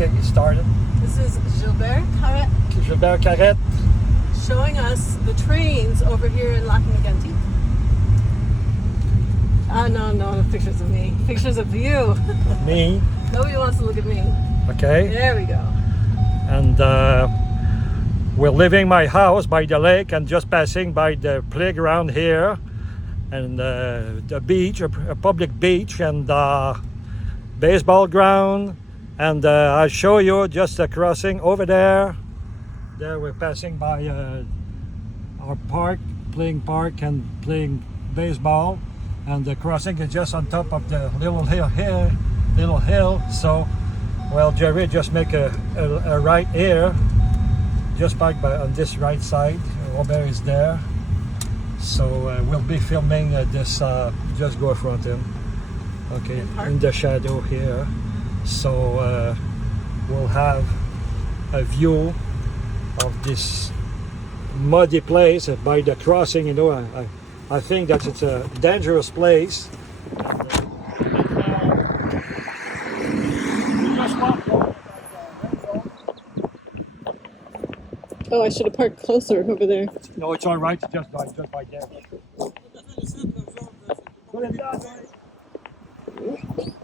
Okay, you started. This is Gilbert Carrette. showing us the trains over here in Lac-Megantic. No pictures of me. Pictures of you. Me. Nobody wants to look at me. Okay. There we go. And we're leaving my house by the lake and just passing by the playground here and the beach, a public beach, and baseball ground. And I'll show you just a crossing over there. There we're passing by our park, playing park and playing baseball. And the crossing is just on top of the little hill. So, well, Jerry just make a right here, just back by on this right side. Robert is there. So we'll be filming this, just go front in. Okay, in the shadow here. So we'll have a view of this muddy place by the crossing. You know, I think that it's a dangerous place. Oh, I should have parked closer over there. No, it's all right. Just by there.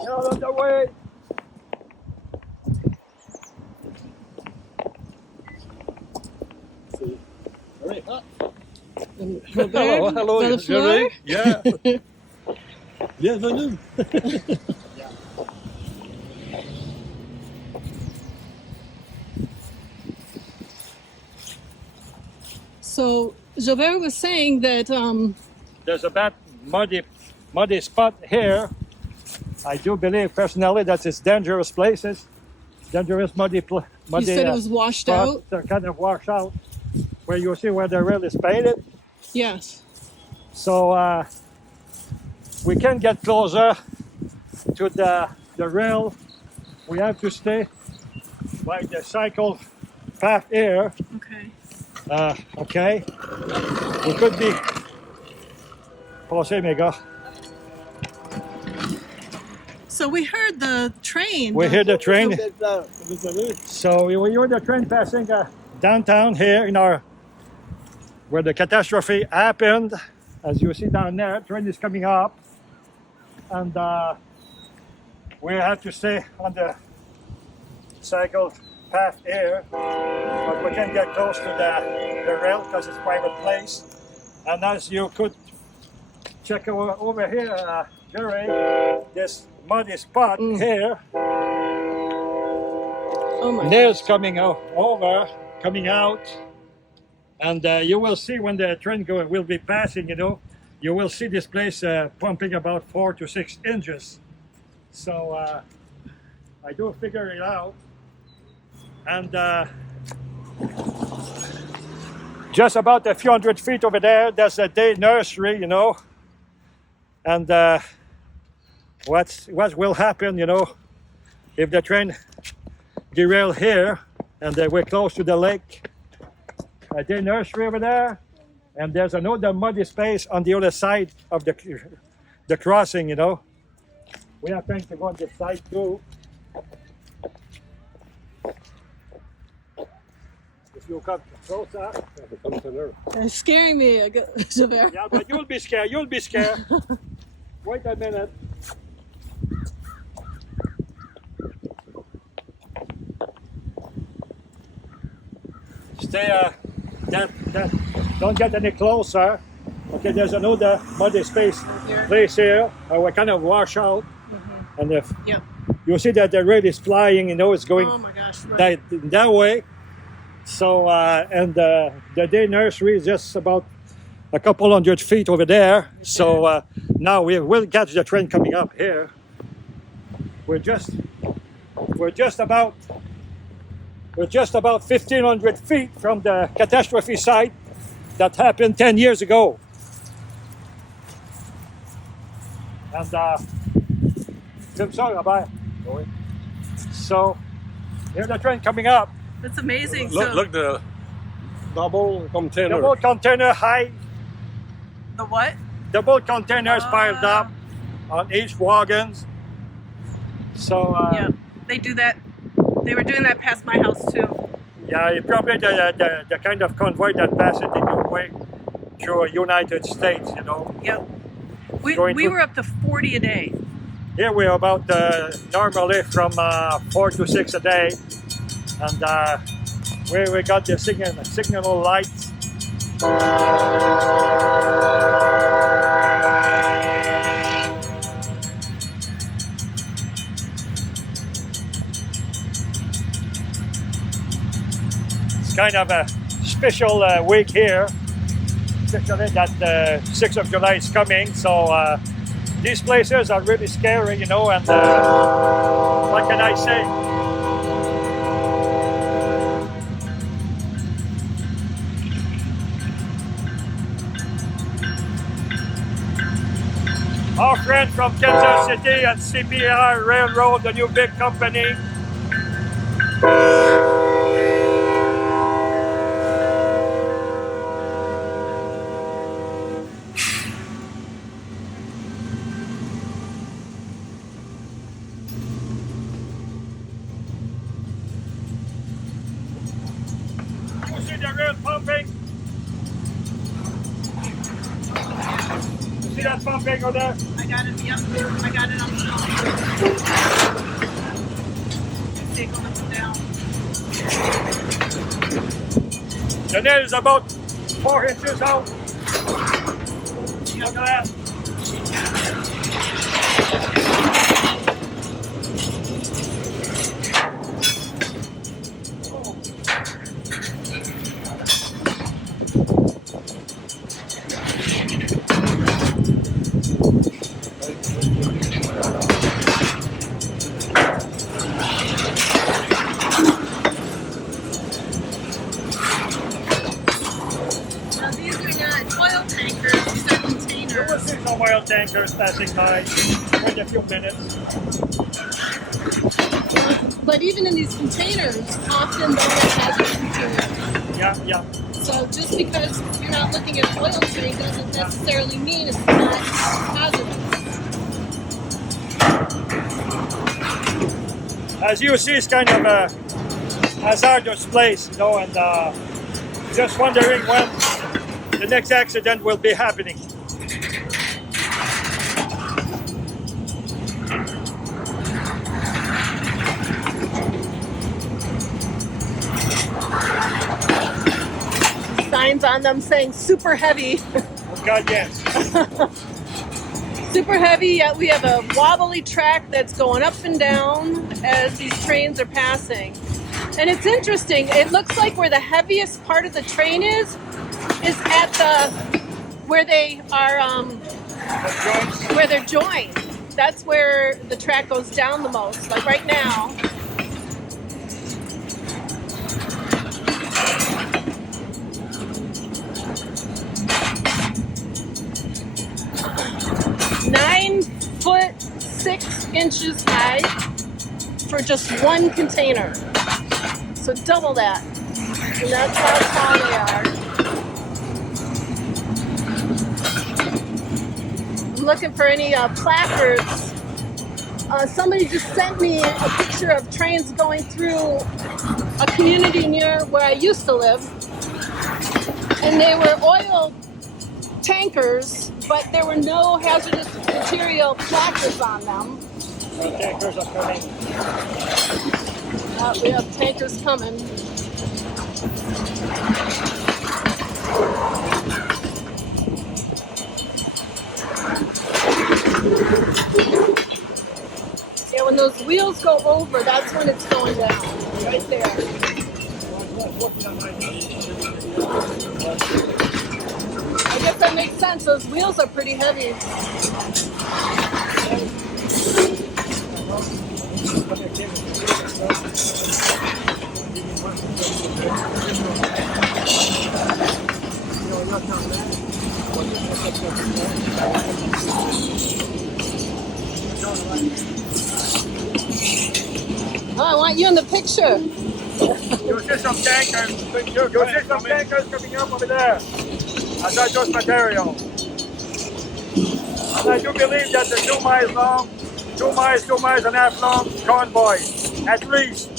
Out of the way. Robert, Hello, dans le Jerry. floor? Yeah. Bienvenue. So Gilbert was saying that There's a bad muddy spot here. I do believe personally that it's dangerous places, dangerous muddy. you said it was washed out. They're kind of washed out, where you see where the rail is painted. Yes. So we can get closer to the rail. We have to stay by the cycle path here. Okay. Okay. We could be. Passez, mes gars. So we heard the train. We hear the train. Bienvenue. So we hear the train passing downtown here in our where the catastrophe happened. As you see down there, train is coming up, and we have to stay on the cycle path here, but we can get close to the rail because it's private place. And as you could check over here, Jerry, this muddy spot here. Oh my. Nails coming out, coming out, and you will see when the train will be passing. You know, you will see this place pumping about 4 to 6 inches. So I do figure it out, and just about a few hundred feet over there, there's a day nursery. You know, and what will happen? You know, if the train derail here, and we're close to the lake. The nursery over there, and there's another muddy space on the other side of the crossing. You know, we have time to go on this side too. If you come closer, It's scaring me, Gilbert. yeah, but you'll be scared. You'll be scared. Wait a minute. Stay, don't get any closer. Okay, there's another muddy place here. We're kind of wash out, and if Yep. you see that the rail is flying, you know it's going Oh my gosh. Right. that way. So and the day nursery is just about a couple hundred feet over there. So now we will catch the train coming up here. We're just about 1,500 feet from the catastrophe site that happened 10 years ago. And so here's the train coming up. That's amazing. Look the double container. Double container high. The what? Double containers piled up on each wagons. So Yeah, they do that They were doing that past my house too. Yeah, probably the kind of convoy that passes in your way through United States, you know. Yep. We Going through- were up to 40 a day. Here we're about normally from 4 to 6 a day, and we got the signal lights. It's kind of a special week here, especially that 6th of July is coming, so these places are really scary, you know, and what can I say? Our friend from Kansas City and CPR Railroad, the new big company. You see the rail pumping? You see that pumping over there? I got it. Yep. I got it on the phone. Take them up and down. The nail is about 4 inches out. Look at that. Now these are not oil tankers. These are You will containers. see some oil tankers passing by in a few minutes. But even in these containers, often they'll have hazardous material. Yeah. So just because you're not looking at oil tank doesn't necessarily mean it's not hazardous. As you see, it's kind of a hazardous place, you know, and just wondering when the next accident will be happening. Signs on them saying super heavy. Oh God, yes. Super heavy, yet we have a wobbly track that's going up and down as these trains are passing. And it's interesting, it looks like where the heaviest part of the train is at the where they are where they're joined. That's where the track goes down the most, like right now. £9'6" high for just one container. So double that. And that's how tall they are. I'm looking for any placards. Somebody just sent me a picture of trains going through a community near where I used to live. And they were oil tankers, but there were no hazardous material placards on them. The tankers are coming. We have tankers coming. Yeah, when those wheels go over, that's when it's going down. Right there. I guess that makes sense. Those wheels are pretty heavy. Oh, I want you in the picture. You see some tankers. You see some tankers coming up over there. Hazardous material. And I do believe that the 2 miles long, 2 miles and a half long convoy, at least.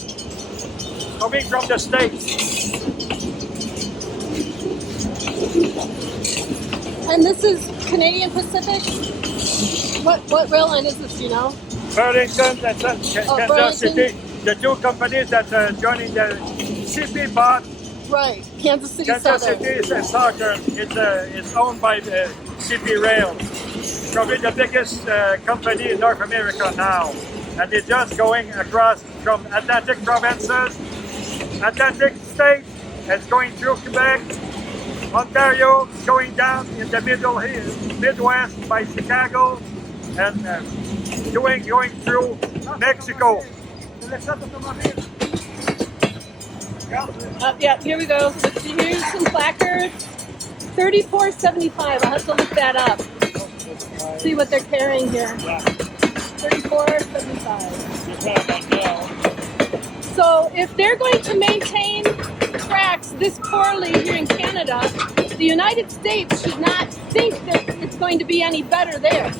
coming from the States. And this is Canadian Pacific. What rail line is this? You know? Burlington and Oh, Kansas Burlington. City, the two companies that are joining the CP bought. Right, Kansas City Kansas Southern. City Southern is owned by the CP Rail. Probably the biggest company in North America now. And they're just going across from Atlantic provinces, Atlantic states, it's going through Quebec, Ontario, going down in the middle here, Midwest by Chicago, and going through Mexico. Yeah, here we go. So here's some placards. $34.75. I'll have to look that up. See what they're carrying here. $34.75. So if they're going to maintain tracks this poorly here in Canada, the United States should not think that it's going to be any better there.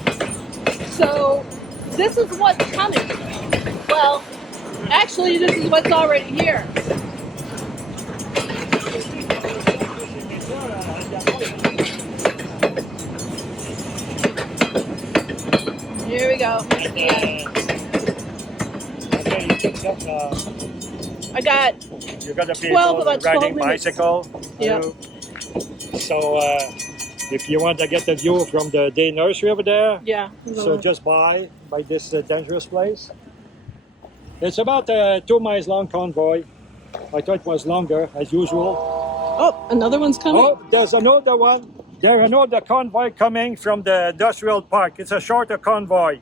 So this is what's coming. Well, actually, this is what's already here. Here we go. I got You got the 12, people about 12 riding minutes. bicycle. Yeah. So if you want to get the view from the day nursery over there, Yeah. so just by this dangerous place. It's about a 2 miles long convoy. I thought it was longer as usual. Oh, another one's coming. Oh, there's another one. There's another convoy coming from the industrial park. It's a shorter convoy.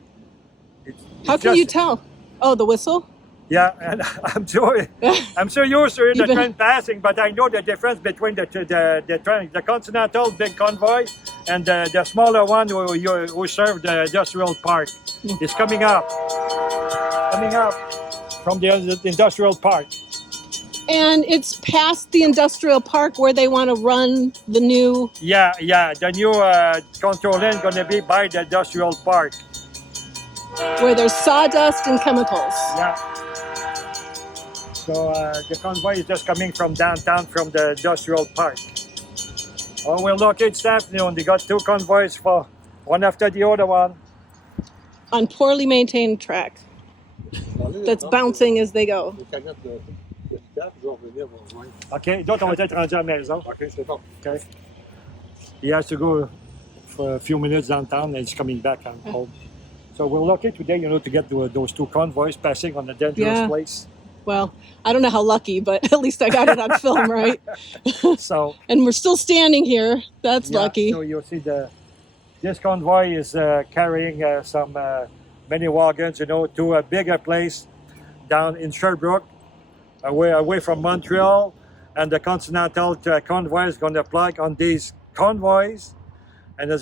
How can you tell? Oh, the whistle? Yeah, and I'm so used to the You've been- train passing, but I know the difference between the train, the Continental big convoy and the smaller one who serve the industrial park. It's coming up from the industrial park. And it's past the industrial park where they want to run the new. Yeah, the new control lane going to be by the industrial park. Where there's sawdust and chemicals. Yeah. So the convoy is just coming from downtown from the industrial park. Oh, we're lucky this afternoon. They got two convoys for one after the other one. On poorly maintained track that's bouncing as they go. OK, d'autres on va être rendus à la maison. OK, c'est bon. OK. He has to go for a few minutes downtown and he's coming back home. So we're lucky today, to get those two convoys passing on a dangerous place. Well, I don't know how lucky, but at least I got it on film, right? So And we're still standing here. That's lucky. So you'll see this convoy is carrying some many wagons, to a bigger place down in Sherbrooke, away from Montreal, and the Continental convoy is going to plug on these convoys, and they're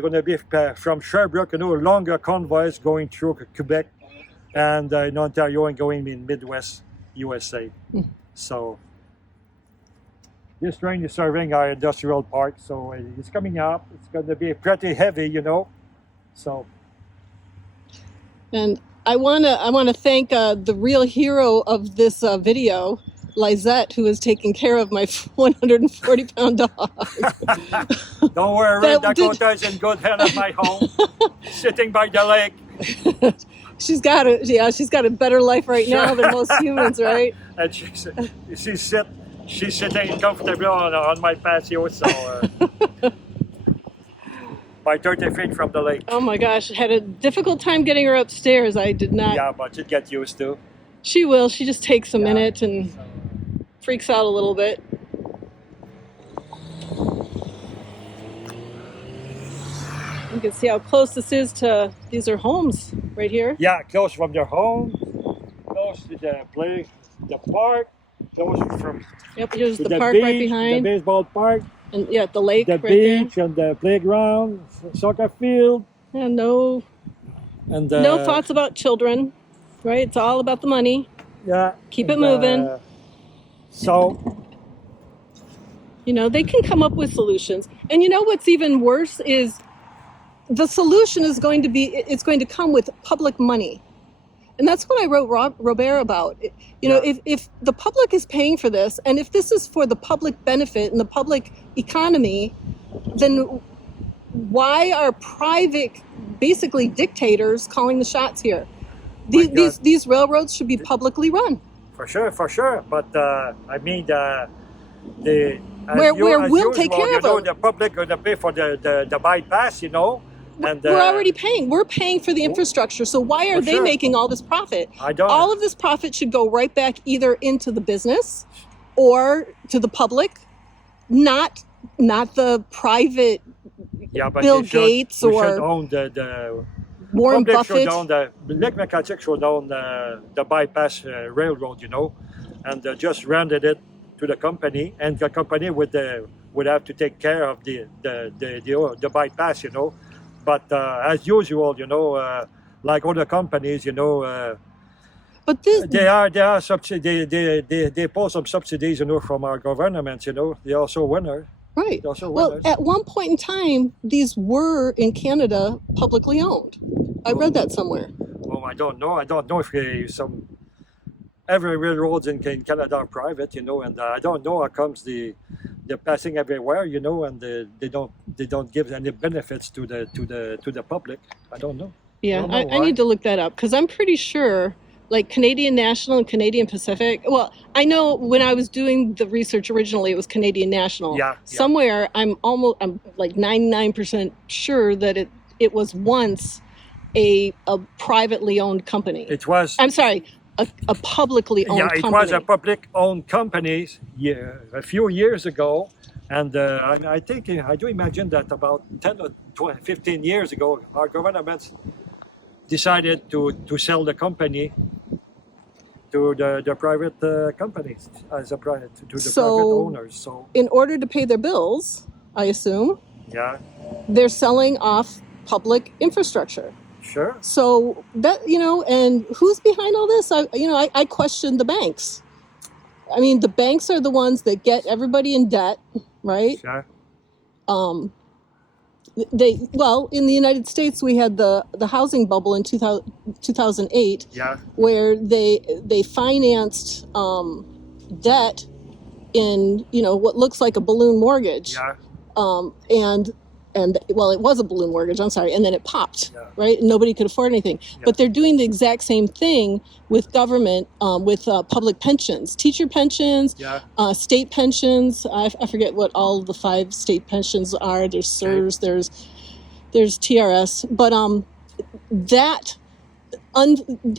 going to be from Sherbrooke, longer convoys going through Quebec and in Ontario and going in Midwest USA. So this train is serving our industrial park, so it's coming up. It's going to be pretty heavy, So. And I wanna thank the real hero of this video, Lizette, who is taking care of my 140-pound dog. Don't worry, Dakota is in good hands at my home, sitting by the lake. She's got a better life right now than most humans, right? And she's sitting comfortably on my patio, so by 30 feet from the lake. Oh my gosh, I had a difficult time getting her upstairs. I did not. Yeah, but you get used to. She will. She just takes a minute and freaks out a little bit. You can see how close this is to, these are homes right here. Yeah, close from their home, close to the park, close from Yep, here's to the the park beach, right behind. the baseball park, And yeah, the lake the right there. beach, and the playground, soccer field, Yeah, no and thoughts about children, right? It's all about the money. Yeah, Keep it moving. So They can come up with solutions. And what's even worse is the solution is going to come with public money. And that's what I wrote Robert about. You know, if the public is paying for this, and if this is for the public benefit and the public economy, then why are private, basically dictators, calling the shots here? These railroads should be publicly run. For sure. But I mean, Where we'll take care of them. The public going to pay for the bypass, you know. And, we're already paying. We're paying for the infrastructure. So why are they making all this profit? I don't. All of this profit should go right back either into the business or to the public, not the private Bill Gates or should own the Warren public Buffett. should own the Lac-Megantic should own the bypass railroad, you know, and just rented it to the company, and the company would have to take care of the bypass, you know. But as usual, you know, like other companies, you know, but this, they are they pull some subsidies, you know, from our government, you know. They're also winners. right. They're also Well, winners. at one point in time, these were in Canada publicly owned. I read that somewhere. Oh, I don't know. I don't know if every railroads in Canada are private, you know, and I don't know how comes they're passing everywhere, you know, and they don't give any benefits to the public. I don't know. Yeah, don't know I why. need to look that up because I'm pretty sure, like Canadian National and Canadian Pacific. Well, I know when I was doing the research originally, it was Canadian National. Yeah. Somewhere, I'm like 99% sure that it was once a privately owned company. It was. I'm sorry, a publicly owned company. Yeah, it was a public-owned company a few years ago, and I think I do imagine that about 10 or 20, 15 years ago, our government decided to sell the company to the private companies as a private to the private owners. So in order to pay their bills, I assume, yeah, they're selling off public infrastructure. sure. So that, you know, and who's behind all this? I question the banks. I mean, the banks are the ones that get everybody in debt, right? Sure. In the United States, we had the housing bubble in 2008, Yeah. where they financed debt in, you know, what looks like a balloon mortgage. Yeah. And well, it was a balloon mortgage, I'm sorry, and then it popped, Yeah. right? And nobody could afford anything. Yeah. But they're doing the exact same thing with government, with public pensions, teacher pensions, Yeah. state pensions. I forget what all the 5 state pensions are. There's CSRS, there's TRS. But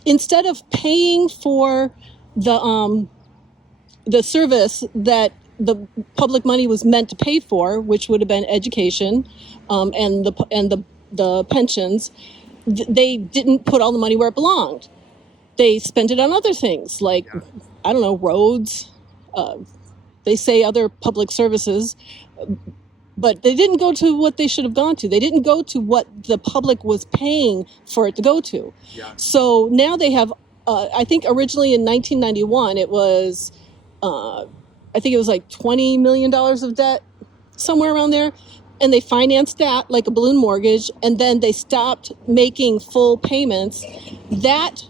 instead of paying for the service that the public money was meant to pay for, which would have been education, and the pensions, they didn't put all the money where it belonged. They spent it on other things like, I don't know, roads. They say other public services, but they didn't go to what they should have gone to. They didn't go to what the public was paying for it to go to. Yeah. So now they have. I think originally in 1991 it was. I think it was like $20 million of debt, somewhere around there. And they financed that like a balloon mortgage, and then they stopped making full payments. That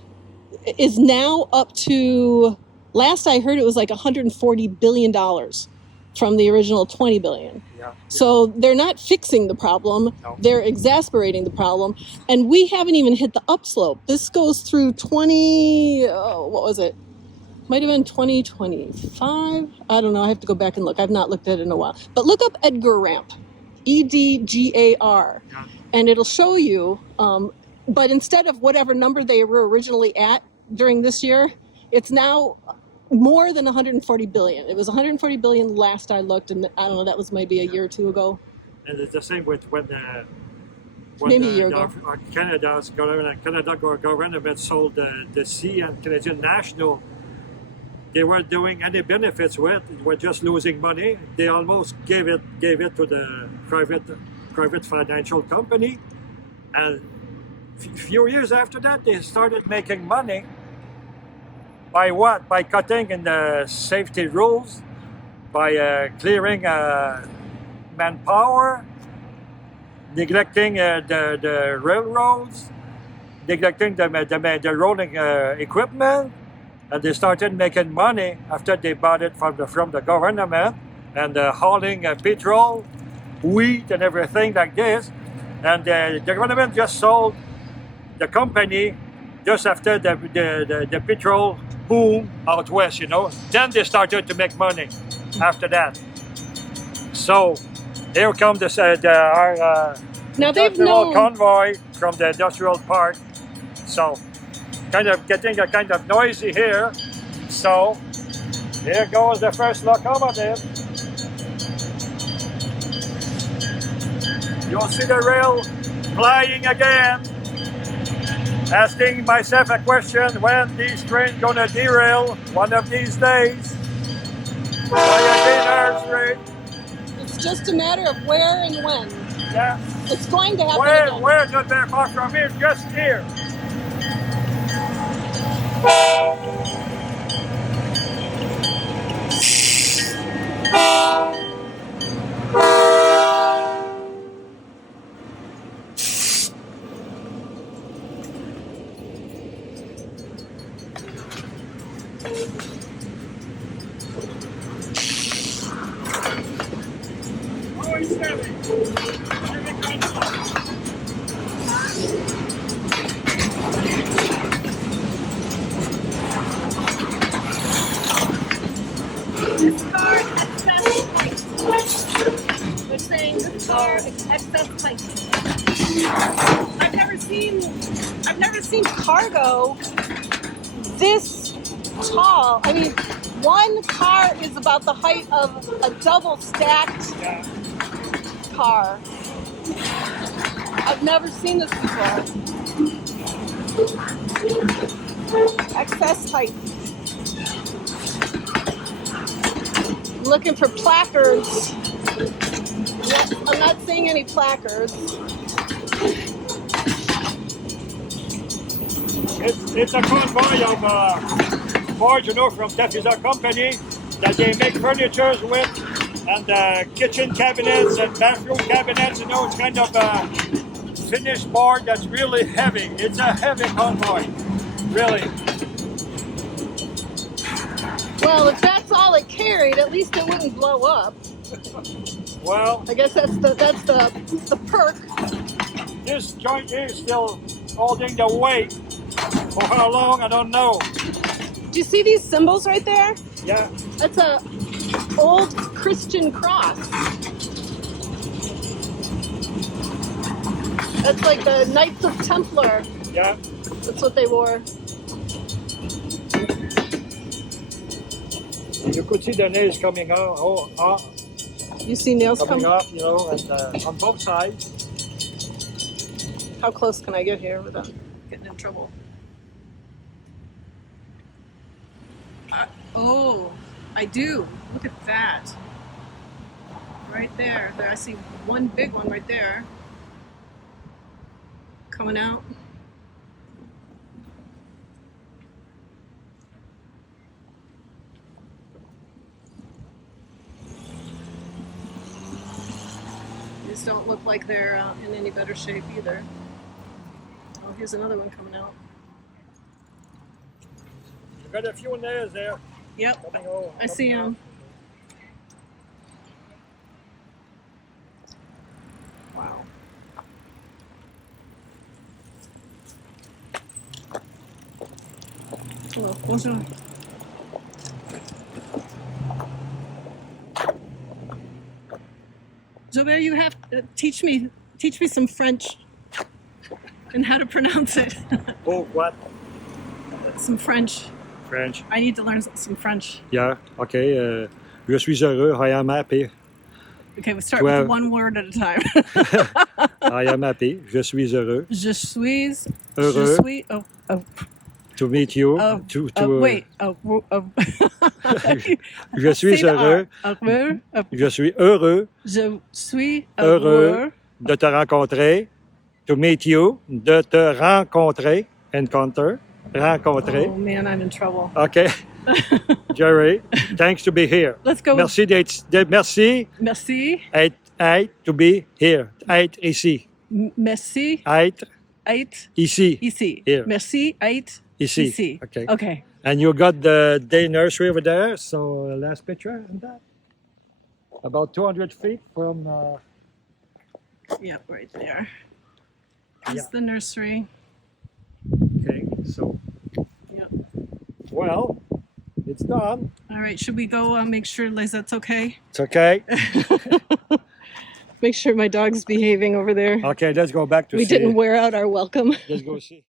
is now up to, last I heard, it was like $140 billion from the original $20 billion. Yeah. So they're not fixing the problem, No. they're exacerbating the problem. And we haven't even hit the upslope. This goes through 2025. I don't know. I have to go back and look. I've not looked at it in a while. But look up Edgar Ramp, EDGAR, Yeah. and it'll show you. But instead of whatever number they were originally at during this year, it's now more than 140 billion. It was 140 billion last I looked, and I don't know. That was maybe a year or two ago. And it's the same with when Maybe a year ago. Canada government sold the sea and Canadian National. They weren't doing any benefits with. They were just losing money. They almost gave it to the private financial company, and few years after that, they started making money. By what? By cutting in the safety rules, by clearing manpower, neglecting the railroads, neglecting the rolling equipment, and they started making money after they bought it from the government and hauling petrol, wheat, and everything like this. And the government just sold the company just after the petrol boom out west, you know. Then they started to make money after that. So here come our Now they've industrial known. convoy from the industrial park. So kind of getting a kind of noisy here. So here goes the first locomotive. You'll see the rail flying again. Asking myself a question, when these trains gonna derail one of these days? It's just a matter of where and when. Yeah. It's going to happen again. Where not very far from here, just here. Always steady. This car excess height. They're saying this car is excess height. I've never seen cargo this tall. I mean, one car is about the height of a double stacked car. I've never seen this before. Excess height. Looking for placards. I'm not seeing any placards. It's a convoy of boards, you know, from Tefisa Company that they make furniture with, and kitchen cabinets and bathroom cabinets. You know, it's kind of a finished board that's really heavy. It's a heavy convoy, really. Well, if that's all it carried, at least it wouldn't blow up. Well, I guess that's the perk. this joint here is still holding the weight. For how long, I don't know. Do you see these symbols right there? Yeah. That's a old Christian cross. That's like the Knights of Templar. Yeah. That's what they wore. You could see the nails coming out, You see nails coming come? up, you know, and on both sides. How close can I get here without getting in trouble? Oh, I do. Look at that. Right there. There, I see one big one right there. Coming out. These don't look like they're in any better shape either. Oh, here's another one coming out. You got a few nails there. Yep, Coming over, I see coming them. Wow. Hello, bonjour. Gilbert, you have teach me some French and how to pronounce it. Oh, what? Some French. French. I need to learn some French. Yeah, okay. Je suis heureux. I am happy. Okay, we start Well- with one word at a time. I am happy. Je suis heureux. Je suis. Heureux. Je suis. To meet you. Wait. Je suis Say the heureux. R. Heureux. Je suis heureux Je suis Heureux. heureux. de te rencontrer. To meet you. De te rencontrer. Encounter. Rencontrer. Oh man, I'm in trouble. Okay. Jerry, thanks to be here. Let's go. Merci merci Merci. être to be here. Être ici. Merci. Être Ait. Ici. Ici. Here. Merci. Ait. Ici. Ici. Okay. Okay. And you got the day nursery over there. So last picture and that. About 200 feet from. Yep, right there. This Yeah. is the nursery. Okay. So. Yep. Well, it's done. All right. Should we go make sure Lizette's okay? It's okay. Make sure my dog's behaving over there. Okay, let's go back to We see. didn't wear out our welcome. Let's go see.